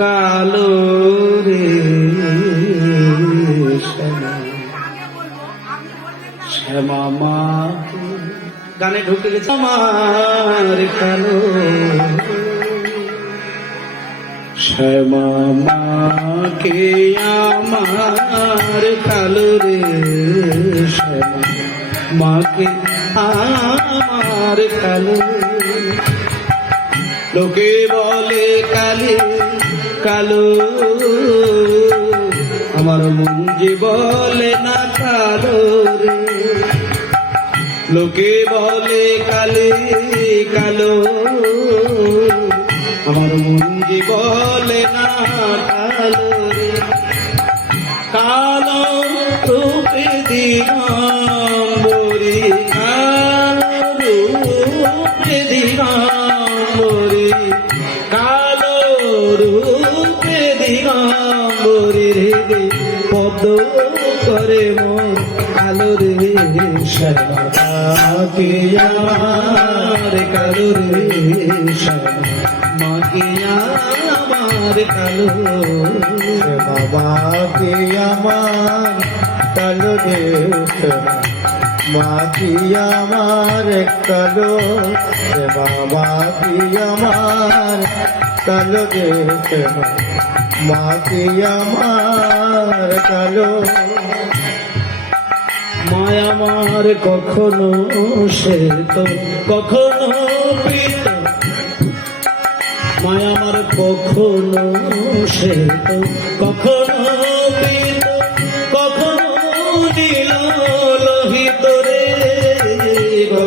কালো রে শ্যামা মা গানে ঢুকে গেছে। আমার কালো শ্যামা মাকে আমার কালো রে শ্যামা মাকে আমার কালো লোকে বলে কালে, কালো। আমার মুঞ্জি বলে না কালো রে। লোকে বলে কালে, কালো। আমার মুঞ্জি বলে না কালো রে। কালো রূপে দিগম্বরী পদ করে মন আলোর রে শ্যামাকে আমার, কালো রে শ্যামা মাকে আমার, কালো বাবা কি আমার কালো দেশ মা কি আমার কালো বাবা কি আমার কালো দেশ মা কি আমার কালো মায় আমার কখনো সে তো কখনো প্রীত। মায় আমার কখনো সে তো কখনো প্রীত।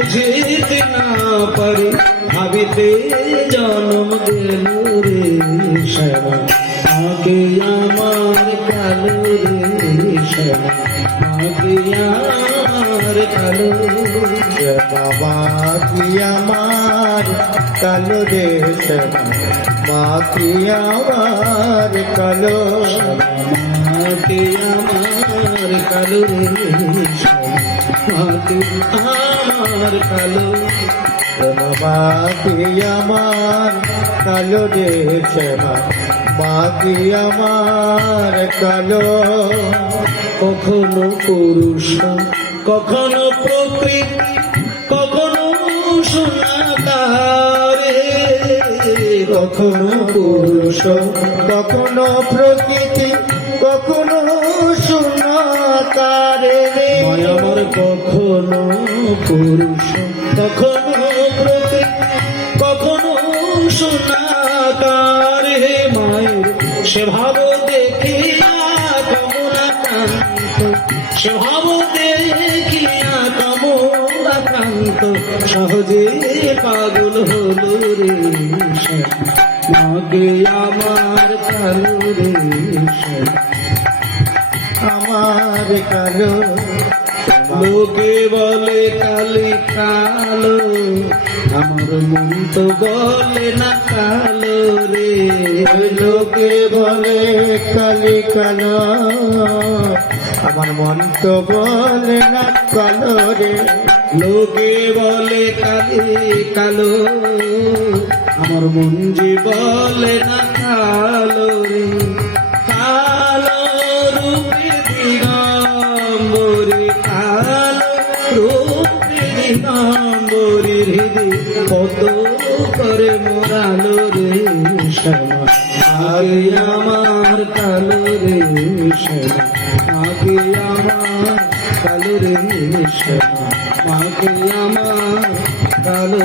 বুঝিতে না পারে ভাবিতে জন্ম গেল রে শ্যামা আগে আমার কালো রে শ্যামা আগে আমার কালো বাবা কি আমার কালো দেশ মা কি আমার কালো মাকে আমার কালো রে মাকে আমার কালো। রে আমার, কালো দেশ মা কি আমার কালো। কখনো পুরুষ কখনো প্রকৃতি, কখনো সোনাকারে কখনো পুরুষ, কখনো প্রকৃতি, কখনো শূন্যতারে আমার কখনো পুরুষ, কখনো প্রকৃতি কখনো সোনাকারে মায়ের, সে ভাব দেখিয়া দেখিয়া কমলাকান্ত সহজে পাগল হলো রে মাগে আমার কালো রে আমার কালো লোকে বলে কালি কালো, আমার মন তো বলে না কালো রে। লোকে বলে কালি কালো, আমার মন তো বলে না কালো রে। লোকে বলে কালি কালো, আমার মন যে বলে না কালো রে। কালো রূপে দিগম্বরী কত করে মোরালো রে শ্যামা। আগে আমার কালো রে শ্যামা। আগে আমার কালো রে শ্যামা। মাকে আমার কালো